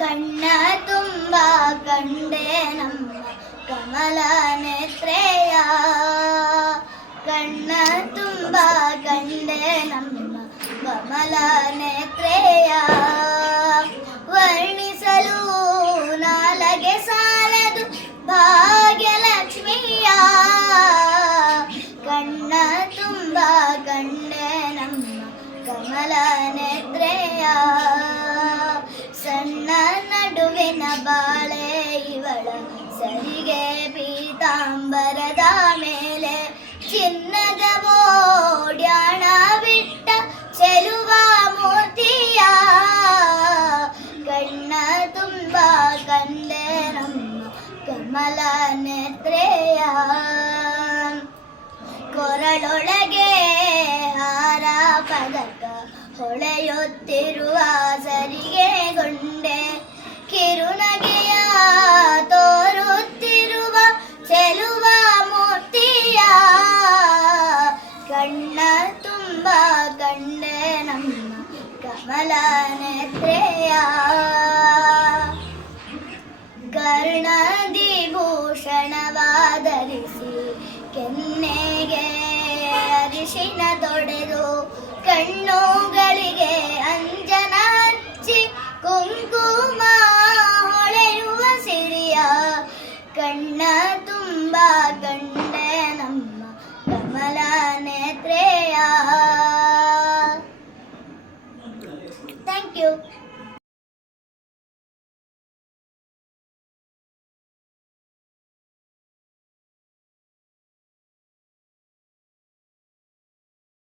ಕಣ್ಣ ತುಂಬ ಕಂಡೆ ನಮ್ಮ ಕಮಲ ನೇತ್ರೆಯ, ಕಣ್ಣ ತುಂಬ ಕಂಡೆ ನಮ್ಮ ಕಮಲ ನೇತ್ರೆಯ. ವರ್ಣಿಸಲು ನಾಲಗೆ ಸಾಲದು ಭಾಗ್ಯಲಕ್ಷ್ಮಿಯ, ಕಣ್ಣ ತುಂಬ ಕಂಡೆ ನಮ್ಮ ಕಮಲ ನೇತ್ರೆಯ. ಸಣ್ಣ ನಡುವಿನ ಬಾಳೆ ಇವಳ ಸರಿಗೆ ಪೀತಾಂಬರದ ಮೇಲೆ ಚಿನ್ನದ ಓಡ್ಯಾಣ ಬಿಟ್ಟ ಚೆಲುವ ಮೂರ್ತಿಯ, ಕಣ್ಣ ತುಂಬ ಕಂಡೆ ನಮ್ಮ ಕಮಲ ನೇತ್ರೆಯ. ಕೊರಳೊಳಗೆ ಹಾರ ಪದಕ ಹೊಳೆಯುತ್ತಿರುವ ಸರಿಗೆಗೊಂಡೆ, ಕಿರುನಗೆಯ ತೋರುತ್ತಿರುವ ಚೆಲುವ ಮೂರ್ತಿಯ, ಕಣ್ಣ ತುಂಬ ಕಂಡೆ ನಮ್ಮ ಕಮಲ ನೇತ್ರೆಯ. ಕರ್ಣದಿ ಭೂಷಣವಾಧರಿಸಿ ಕೆನ್ನೆಗೆ ಅರಿಶಿನ ತೊಡೆದು ಕಣ್ಣುಗಳಿಗೆ ಅಂಜ